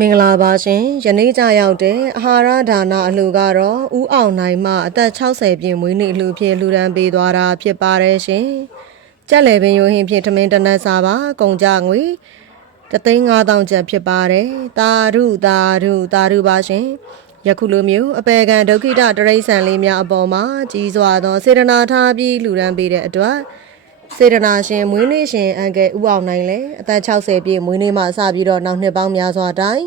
မင်္ဂလာပါရှင်ယနေ့ကြရောက်တဲ့အာဟာရဒါနအလှကတော့ဦးအောင်နိုင်မှအသက်60ပြည့်မွေးနေ့အလှဖြစ်လှူဒန်းပေးသွားတာဖြစ်ပါတယ်ရှင်ကြက်လေပင်ရိုဟင်းဖြင့်ထမင်းတစ်နက်စာပါကုန်ကြငွေတသိန်း5000ကျပ်ဖြစ်ပါတယ်တာရုတာရုတာရုပါရှင်ယခုလိုမျိုးအပေခံဒုက္ခိတတရိษံလေးများအပေါ်မှာကြီးစွာသောစေတနာထားပြီးလှူဒန်းပေးတဲ့အတွက် စေတနာရှင်မွေးနေ့ရှင်အန်ကယ်ဦးအောင်နိုင်လည်းအသက်60ပြည့်မွေးနေ့မှစပြီးတော့နောက်နှစ်ပေါင်းများစွာတိုင်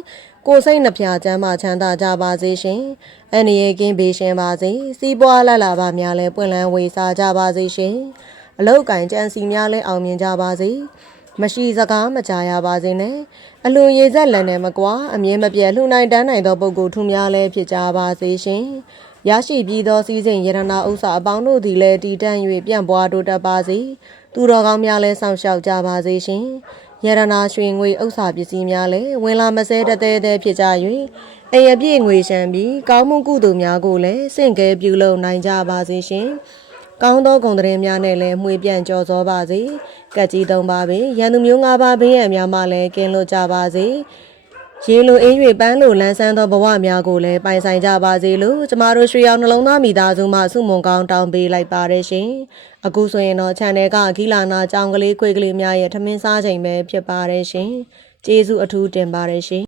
ကိုယ်စိတ်နှဖျားချမ်းသာချမ်းသာကြပါစေရှင်။အန္တရာယ်ကင်းဘေးရှင်ပါစေ။စီးပွားလက်လာပါများလည်းပွင့်လန်းဝေစားကြပါစေရှင်။အလောက်ကင်ကြံစီများလည်းအောင်မြင်ကြပါစေ။မရှိစကားမကြားရပါစေနဲ့။အလွန်ရည်ဆက်လန်နဲ့မကွာအမြင်မပြတ်လှူနိုင်တန်းနိုင်သောပုဂ္ဂိုလ်ထူများလည်းဖြစ်ကြပါစေရှင်။ ရရှိပြီးသောစည်းစိမ်ယရနာဥစ္စာအပေါင်းတို့သည်လည်းတည်တံ့၍ပြန့်ပွားတိုးတက်ပါစေ။သူတော်ကောင်းများလည်းဆောင်ရှောက်ကြပါစေရှင်။ယရနာရွှေငွေဥစ္စာပစ္စည်းများလည်းဝင်လာမစဲတသေးသေးဖြစ်ကြ၍အိမ်အပြည့်ငွေရှမ်းပြီးကောင်းမှုကုသိုလ်များကိုလည်းစင့်ကဲပြုလုပ်နိုင်ကြပါစေရှင်။ကောင်းသောဂုဏ်သတင်းများနဲ့လည်းမှွေပြန့်ကြော်စောပါစေ။ကက်ကြီးသုံးပါပဲ။ရန်သူမျိုး၅ပါးဘေးရန်များမှလည်းကင်းလွတ်ကြပါစေ။ ရေလိုအင်း၍ပန်းလိုလန်းဆန်းသောဘဝများကိုလည်းပိုင်ဆိုင်ကြပါစေလို့ကျမတို့ရွှေရောင်နှလုံးသားမိသားစုမှဆုမွန်ကောင်းတောင်းပေးလိုက်ပါတယ်ရှင်။အခုဆိုရင်တော့ channel ကဂီလာနာကြောင်ကလေးခွေကလေးများရဲ့ထမင်းစားချိန်ပဲဖြစ်ပါတယ်ရှင်။ကျေးဇူးအထူးတင်ပါတယ်ရှင်။